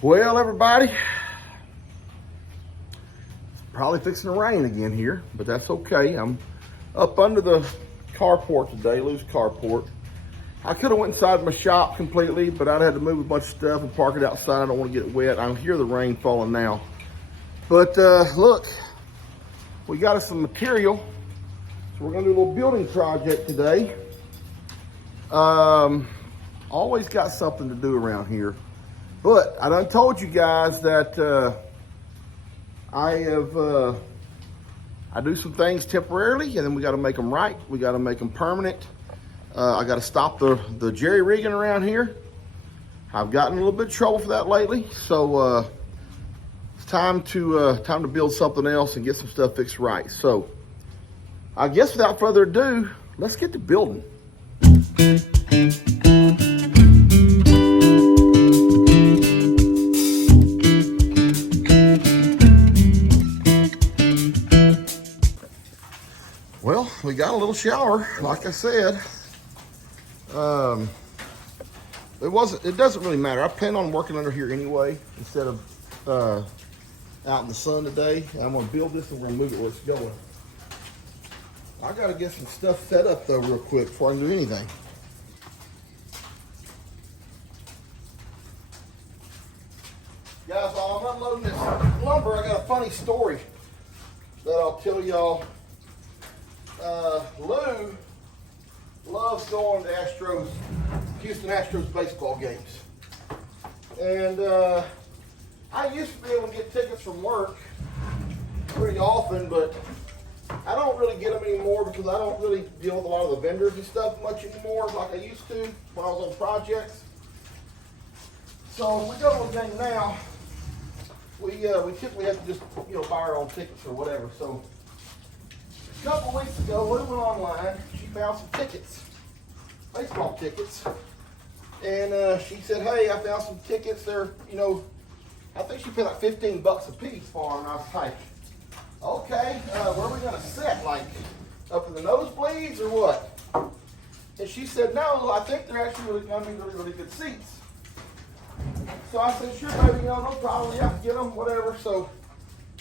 Well, everybody, it's probably fixing to rain again here, but that's okay. I'm up under the carport today, loose carport. I could have went inside my shop completely, but I'd had to move a bunch of stuff and park it outside. I don't want to get it wet. I hear the rain falling now. But look, we got us some material. So we're gonna do a little building project today. Always got something to do around here. But I done told you guys that I do some things temporarily, and then we got to make them right. We got to make them permanent. I got to stop the jerry rigging around here. I've gotten in a little bit of trouble for that lately, so it's time to build something else and get some stuff fixed right. So I guess without further ado, let's get to building. Well, we got a little shower, like I said. It doesn't really matter. I plan on working under here anyway, instead of out in the sun today. I'm gonna build this and we're gonna move it where it's going. I gotta get some stuff set up though real quick before I can do anything. Guys, while I'm unloading this lumber, I got a funny story that I'll tell y'all. Lou loves going to Houston Astros baseball games. And I used to be able to get tickets from work pretty often, but I don't really get them anymore because I don't really deal with a lot of the vendors and stuff much anymore like I used to when I was on projects. So when we go to a game now, we typically have to just buy our own tickets or whatever. So a couple weeks ago, Lou went online. She found some tickets, baseball tickets, and she said, "Hey, I found some tickets. They're, I think she paid like $15 a piece for them." And I was like, "Okay, where are we gonna sit? Like up in the nosebleeds or what?" And she said, "No, I think they're actually really good seats." So I said, "Sure, baby, no problem. Yeah, get them, whatever." So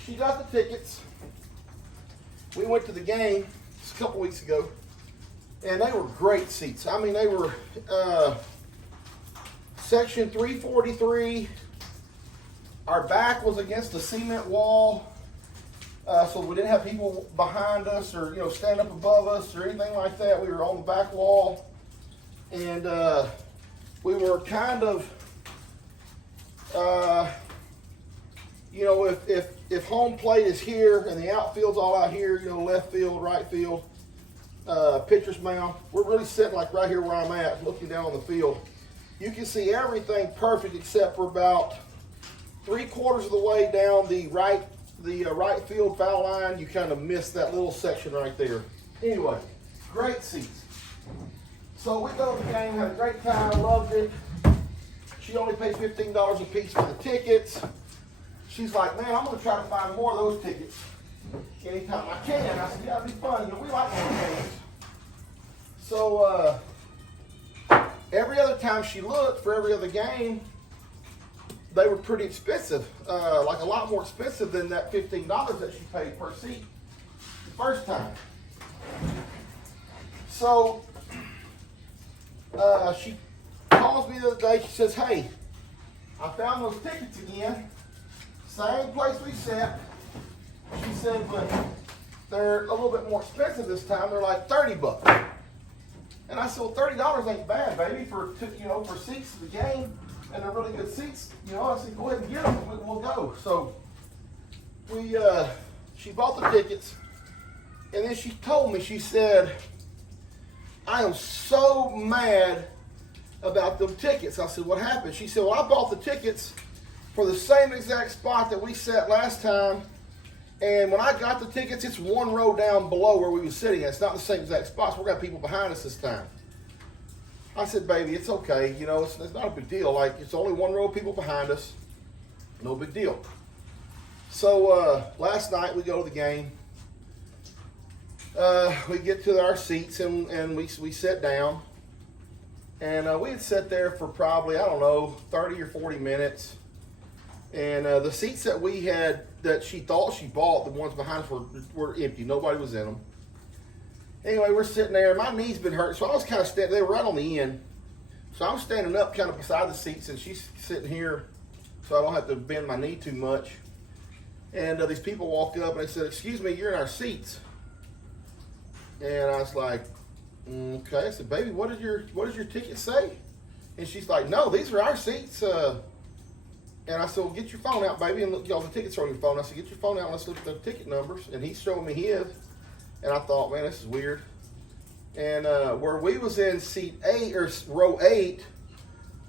she got the tickets. We went to the game just a couple weeks ago, and they were great seats. I mean, they were section 343. Our back was against a cement wall, so we didn't have people behind us or stand up above us or anything like that. We were on the back wall, and we were kind of, if home plate is here and the outfield's all out here, left field, right field, pitcher's mound, we're really sitting like right here where I'm at, looking down on the field. You can see everything perfect except for about 3/4 of the way down the right field foul line. You kind of miss that little section right there. Anyway, great seats. So we go to the game, had a great time, loved it. She only paid $15 a piece for the tickets. She's like, "Man, I'm going to try to find more of those tickets anytime I can." I said, "Yeah, it'd be fun. We like those games." So every other time she looked for every other game, they were pretty expensive, like a lot more expensive than that $15 that she paid per seat the first time. So she calls me the other day. She says, "Hey, I found those tickets again. Same place we sat." She said, "But they're a little bit more expensive this time. They're like $30." And I said, "Well, $30 ain't bad, baby, for seats to the game, and they're really good seats. I said, "Go ahead and get them, and we'll go." So she bought the tickets, and then she told me, she said, "I am so mad about them tickets." I said, "What happened?" She said, "Well, I bought the tickets for the same exact spot that we sat last time, and when I got the tickets, it's one row down below where we were sitting at. It's not the same exact spot, so we're got people behind us this time." I said, "Baby, it's okay. It's not a big deal. Like, it's only one row of people behind us. No big deal." So last night we go to the game. We get to our seats and we sit down. And we had sat there for probably, I don't know, 30 or 40 minutes. And the seats that we had, that she thought she bought, the ones behind us were empty. Nobody was in them. Anyway, we're sitting there. My knee's been hurt, so I was kind of standing. They were right on the end. So I'm standing up kind of beside the seats, and she's sitting here so I don't have to bend my knee too much. And these people walked up, and they said, "Excuse me, you're in our seats." And I was like, "Okay." I said, "Baby, what does your ticket say?" And she's like, "No, these are our seats." And I said, "Well, get your phone out, baby, and look, y'all, the tickets are on your phone." I said, "Get your phone out and let's look at the ticket numbers." And he's showing me his. And I thought, man, this is weird. And where we was in seat 8, or row 8,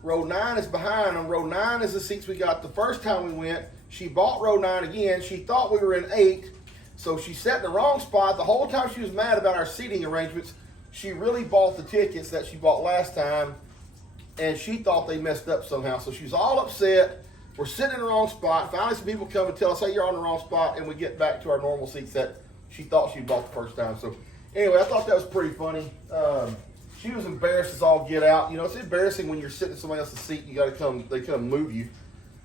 row 9 is behind. And row 9 is the seats we got the first time we went. She bought row 9 again. She thought we were in 8. So she sat in the wrong spot. The whole time she was mad about our seating arrangements, she really bought the tickets that she bought last time. And she thought they messed up somehow. So she was all upset. We're sitting in the wrong spot. Finally, some people come and tell us, "Hey, you're on the wrong spot," and we get back to our normal seats that she thought she bought the first time. So anyway, I thought that was pretty funny. She was embarrassed as all get out. You know, it's embarrassing when you're sitting in somebody else's seat. They come move you.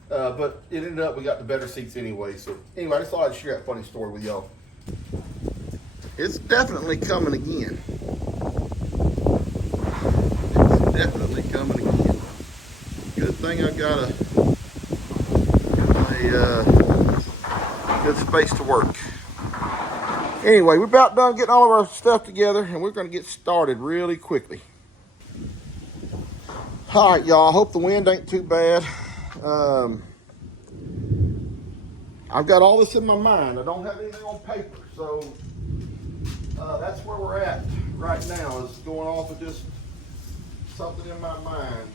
But it ended up we got the better seats anyway. So anyway, I just thought I'd share that funny story with y'all. It's definitely coming again. It's definitely coming again. Good thing I got a good space to work. Anyway, we're about done getting all of our stuff together, and we're going to get started really quickly. All right, y'all. I hope the wind ain't too bad. I've got all this in my mind. I don't have anything on paper, so that's where we're at right now, is going off of just something in my mind.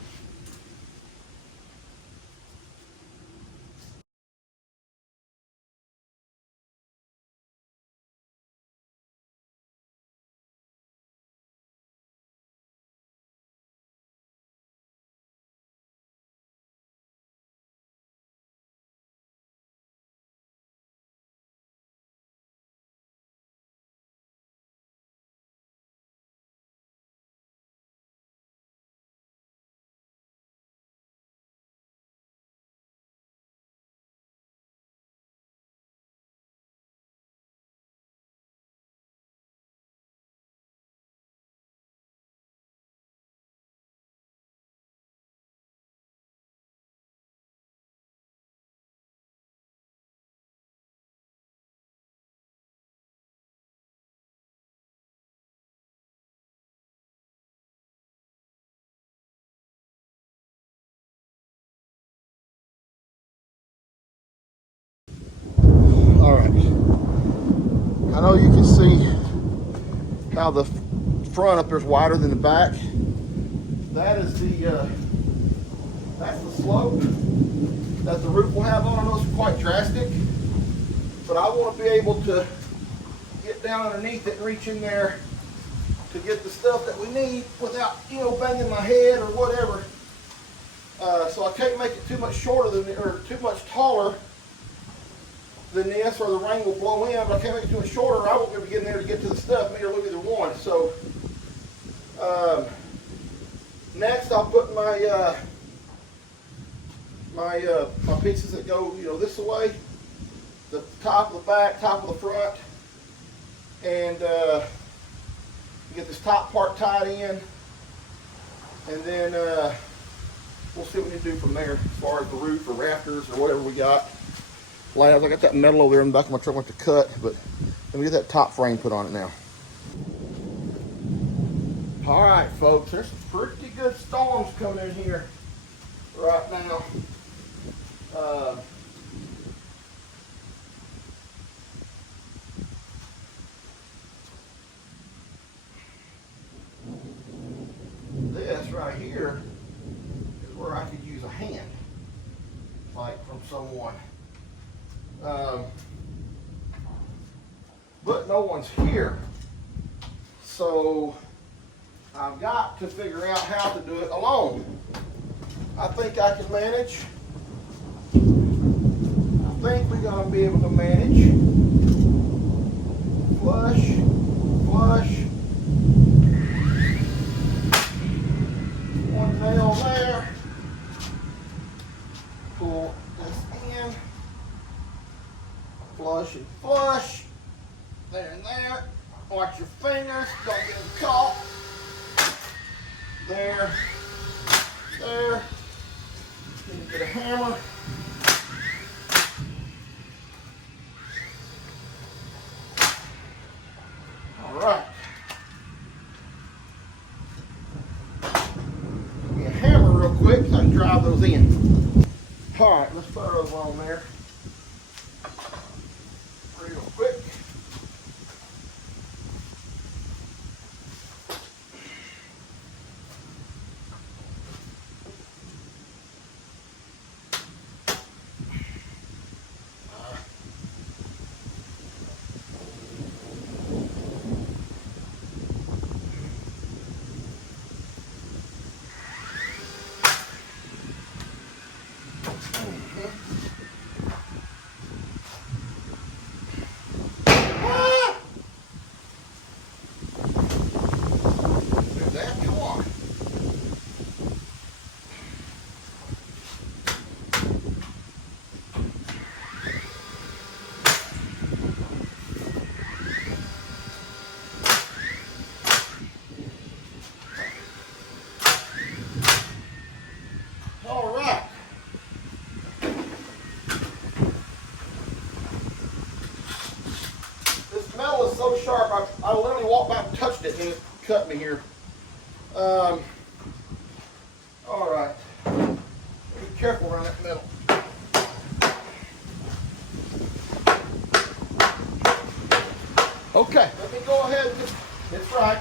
All right. I know you can see how the front up there is wider than the back. That is that's the slope that the roof will have on. I know it's quite drastic, but I want to be able to get down underneath it and reach in there to get the stuff that we need without, banging my head or whatever. So I can't make it too much shorter or too much taller than this, or the rain will blow in. But I can't make it too much shorter, or I won't be able to get in there to get to the stuff. Me or Louis, either one. So next, I'll put my my pieces that go this way, the top of the back, top of the front, and get this top part tied in, and then we'll see what we need to do from there as far as the roof or rafters or whatever we got. Slabs. I got that metal over there in the back of my truck I want to cut, but let me get that top frame put on it now. All right, folks, there's some pretty good storms coming in here right now. This right here is where I could use a hand, like from someone. But no one's here, so I've got to figure out how to do it alone. I think I can manage. I think we're going to be able to manage. Flush, flush. One nail there. Pull this in. Flush and flush. There and there. Watch your fingers, don't get them caught. There. There. Need to get a hammer. All right. Give me a hammer real quick so I can drive those in. All right, let's put those on there real quick. All right. This metal is so sharp, I literally walked by and touched it and it cut me here. All right. Be careful around that metal. Okay, let me go ahead and it's right.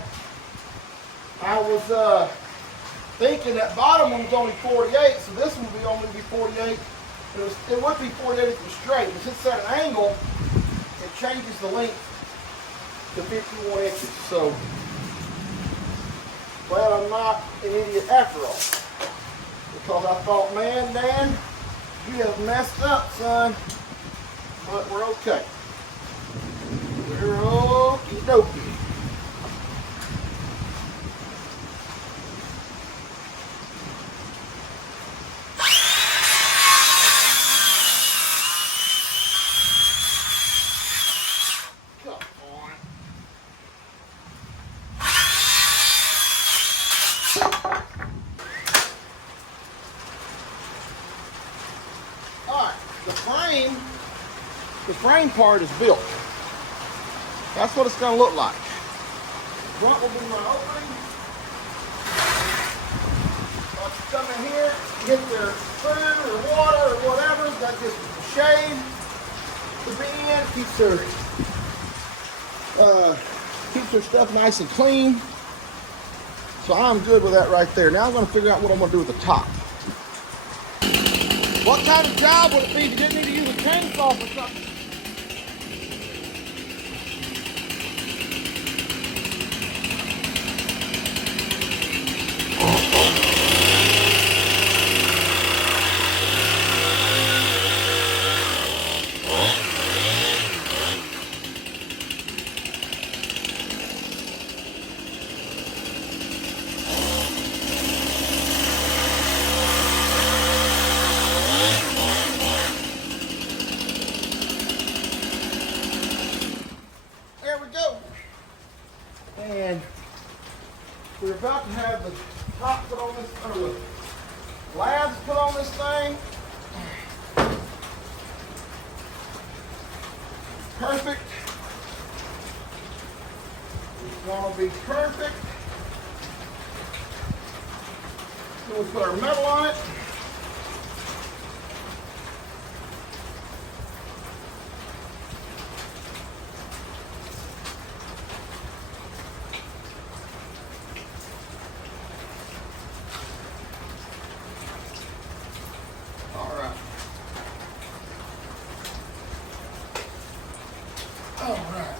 I was thinking that bottom one was only 48, so this one would only be 48. It would be 48 if it was straight, but since it's at an angle, it changes the length to 51 inches. So, glad I'm not an idiot after all. Because I thought, man, Dan, you have messed up, son. But we're okay. We're okie dokie. The frame part is built. That's what it's going to look like. Front will be my opening. I'll come in here, get their food or water or whatever. That gives them shade to be in. Keeps their stuff nice and clean. So I'm good with that right there. Now I'm going to figure out what I'm going to do with the top. What kind of job would it be if you didn't need to use a chainsaw for something? And we're about to have the top put on this, or the labs put on this thing. Perfect. It's going to be perfect. Then we put our metal on it. All right.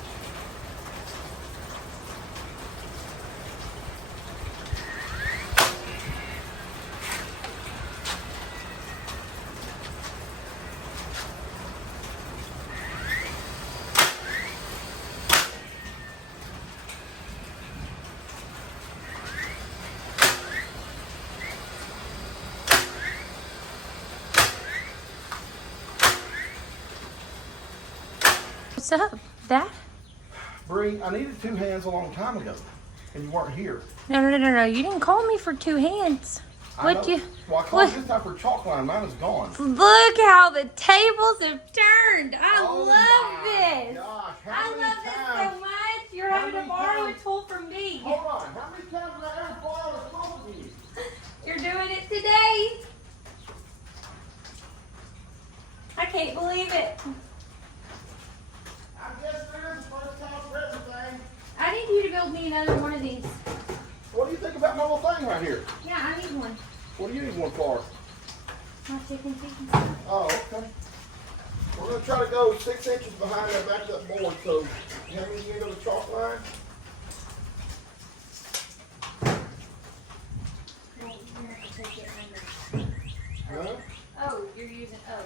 What's up, Dad? Bree, I needed 2 hands a long time ago, and you weren't here. No. You didn't call me for 2 hands. What you? Well, I called this time for chalk line. Mine is gone. Look how the tables have turned. I Oh love my this. gosh, I love this so much. You're having to borrow a tool from me. Hold on. How many times have I ever borrowed a tool from you? You're doing it today. I can't believe it. I guess there is a first time for everything. I need you to build me another one of these. What do you think about my little thing right here? Yeah, I need one. What do you need one for? My chicken feet. Oh, okay. We're going to try to go 6 inches behind that back of that board, so hang the end of the chalk line. Huh? Oh, you're using, oh.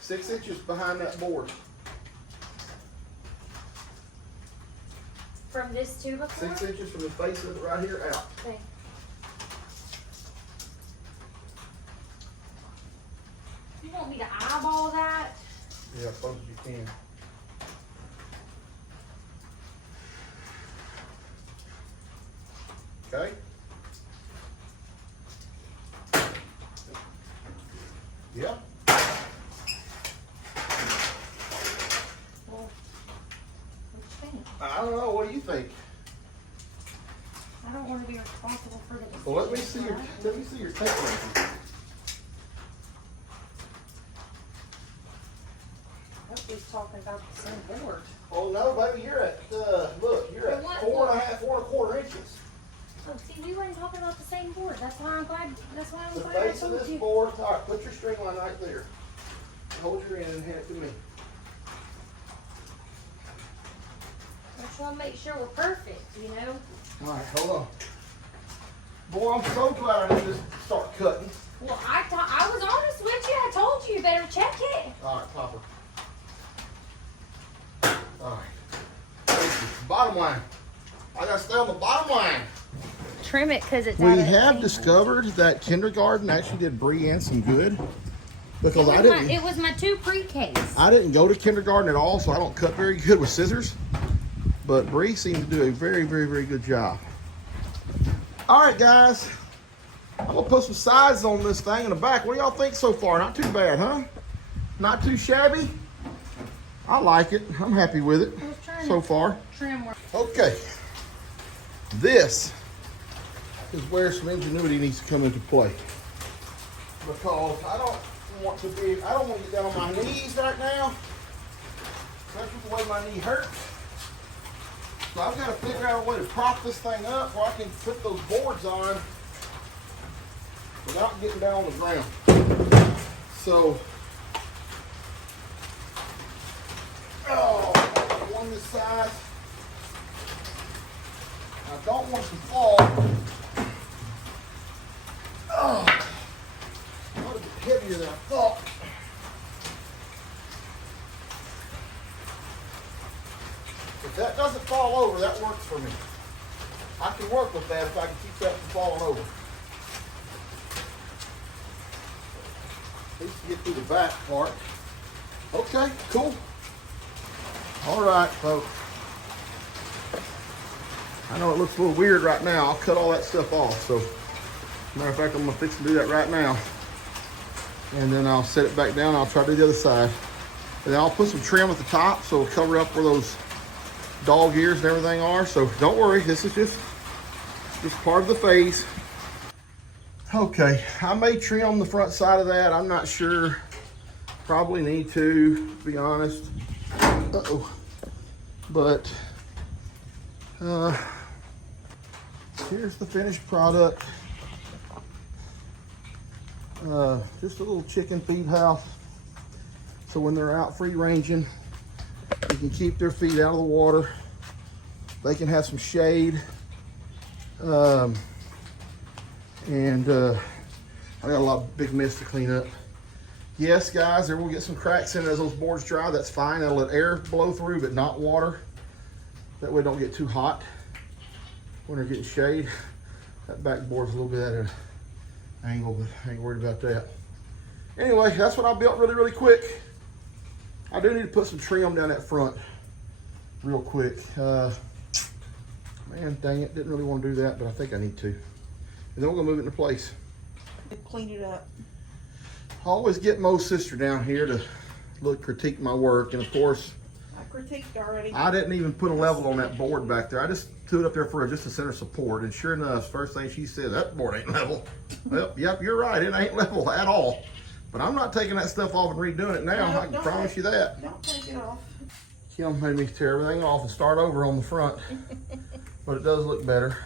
6 inches behind that board. From this to the floor? 6 inches from the face of it right here out. Okay. You want me to eyeball that? Yeah, as close as you can. Okay. Yep. Well, what do you think? I don't know. What do you think? I don't want to be responsible for the Well, let me see your tape measure. He's talking about the same board. Oh no, baby, you're at look, you're at What 4.5, 4.25 inches. Oh, see, we weren't talking about the same board. That's why I'm glad. That's why I'm The glad I face of told this you. board. All right, put your string line right there. Hold your end and hand it to me. I just want to make sure we're perfect, you know. All right, hold on. Boy, I'm so glad I didn't just start cutting. Well, I was honest with you. I told you better check it. All right, Papa. All right. Thank you. Bottom line. I gotta stay on the bottom line. Trim it because it's. We have discovered that kindergarten actually did Bree Ann some good because It was my 2 pre-Ks. I didn't go to kindergarten at all, so I don't cut very good with scissors. But Bree seemed to do a very, very, very good job. All right, guys. I'm gonna put some sides on this thing in the back. What do y'all think so far? Not too bad, huh? Not too shabby. I like it. I'm happy with it so far. Trim work. Okay. This is where some ingenuity needs to come into play. Because I don't want to get down on my knees right now. Especially the way my knee hurts. So I've got to figure out a way to prop this thing up where I can put those boards on without getting down on the ground. So, one this size. I don't want it to fall. Oh, a little bit heavier than I thought. If that doesn't fall over, that works for me. I can work with that if I can keep that from falling over. At least to get through the back part. Okay, cool. All right, folks. I know it looks a little weird right now. I'll cut all that stuff off. So, matter of fact, I'm gonna fix to do that right now. And then I'll set it back down. I'll try to do the other side. And then I'll put some trim at the top so it'll cover up where those dog ears and everything are. So don't worry, this is just part of the phase. Okay, I may trim the front side of that. I'm not sure. Probably need to be honest. But here's the finished product. Just a little chicken feed house. So when they're out free ranging, you can keep their feet out of the water. They can have some shade. I got a lot of big mess to clean up. Yes, guys, there will get some cracks in it as those boards dry. That's fine. That'll let air blow through, but not water. That way it don't get too hot when they're getting shade. That backboard's a little bit at an angle, but I ain't worried about that. Anyway, that's what I built really, really quick. I do need to put some trim down that front real quick. Man, dang it, didn't really want to do that, but I think I need to. And then we're gonna move it into place. Clean it up. I always get Mo's sister down here to critique my work, and of course, I critiqued already. I didn't even put a level on that board back there. I just threw it up there for just a center support, and sure enough, first thing she said, that board ain't level. Well, yep, you're right, it ain't level at all. But I'm not taking that stuff off and redoing it now, No, I can promise you that. Don't take it off. Kim made me tear everything off and start over on the front, but it does look better.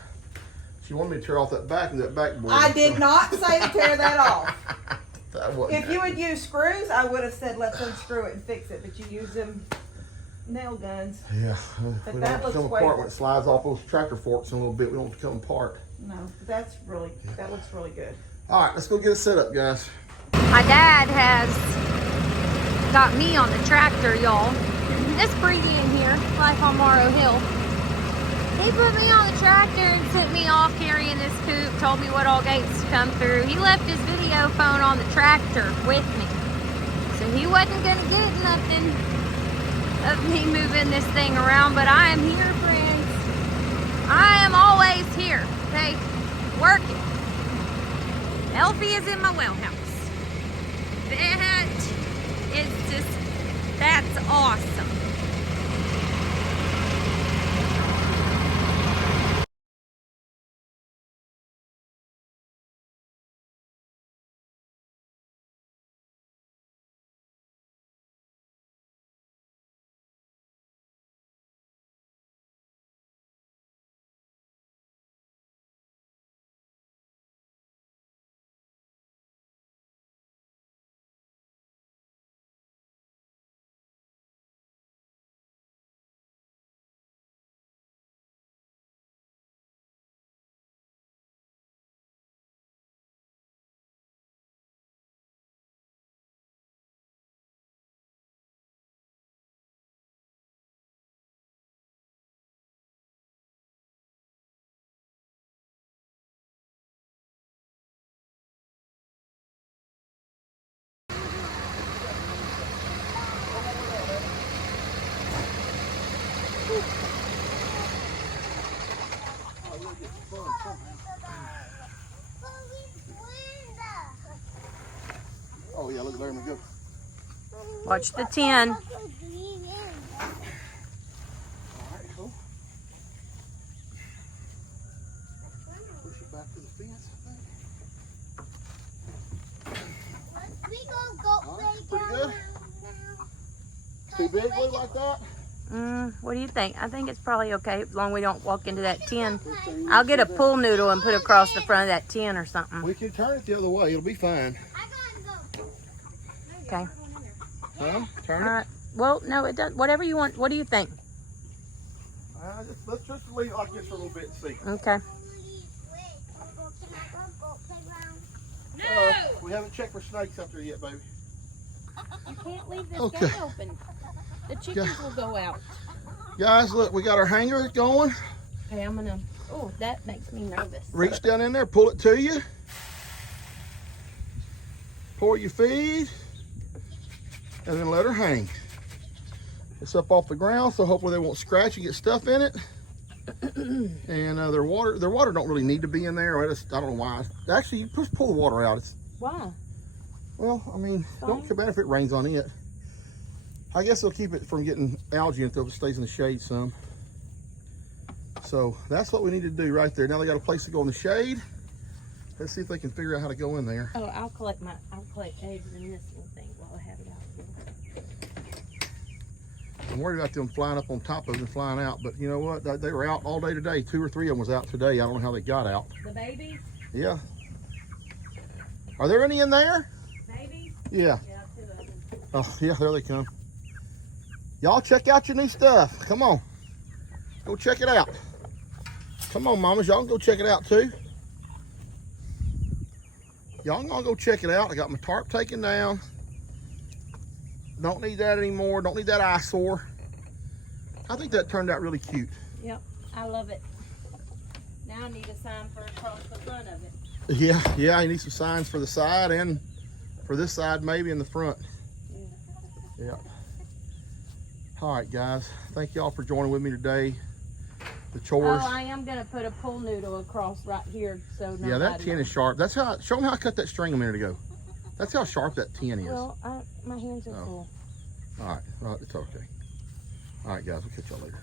She wanted me to tear off that backboard. I did not say to tear that off. That wasn't If you would use screws, I would have said let's unscrew it and fix it, but you use them nail guns. Yeah, But we that don't come looks way apart when good. it slides off those tractor forks in a little bit. We don't come apart. No, that looks really good. All right, let's go get it set up, guys. My dad has got me on the tractor, y'all. It's breezy in here, like on Morrow Hill. He put me on the tractor and sent me off carrying this coop, told me what all gates to come through. He left his video phone on the tractor with me. So he wasn't gonna get nothing of me moving this thing around, but I am here, friends. I am always here, okay? Working. Elfie is in my well house. That is just, that's awesome. Oh yeah, look there, we go. Watch the 10. All right, cool. Push it back to the fence, I think. We gonna go Pretty good. Too big, Blue, like that? What do you think? I think it's probably okay as long as we don't walk into that 10. I'll get a pull noodle and put it across the front of that 10 or something. We can turn it the other way. It'll be fine. I gotta go. Okay. Huh? Turn it? All right. Well, no, it does. Whatever you want. What do you think? Let's just leave it like this for a little bit and see. Okay. We haven't checked for snakes up there yet, baby. You can't leave this Okay. gate open. The chickens will go out. Guys, look, we got our hanger going. Okay, I'm gonna. Oh, that makes me nervous. Reach down in there, pull it to you. Pour your feed. And then let her hang. It's up off the ground, so hopefully they won't scratch and get stuff in it. And their water don't really need to be in there. I don't know why. Actually, you just pull the water out. Why? Well, I mean, don't feel bad if it rains on it. I guess it'll keep it from getting algae until it stays in the shade some. So that's what we need to do right there. Now they got a place to go in the shade. Let's see if they can figure out how to go in there. Oh, I'll collect eggs in this little thing while I have it out here. I'm worried about them flying up on top of it and flying out, but you know what? They were out all day today. 2 or 3 of them was out today. I don't know how they got out. The babies? Yeah. Are there any in there? Babies? Yeah. Yeah, 2 of them. Oh, yeah, there they come. Y'all check out your new stuff. Come on. Go check it out. Come on, mamas. Y'all can go check it out, too. Y'all gonna go check it out. I got my tarp taken down. Don't need that anymore. Don't need that eyesore. I think that turned out really cute. Yep, I love it. Now I need a sign for across the front of it. Yeah, you need some signs for the side and for this side, maybe in the front. Yeah. All right, guys. Thank y'all for joining with me today. The Oh, chores. I am gonna put a pull noodle across right here, so Yeah, that tin is sharp. That's how. Show them how I cut that string a minute ago. That's how sharp that tin is. Well, my hands are full. All right. Well, it's okay. All right, guys. We'll catch y'all later.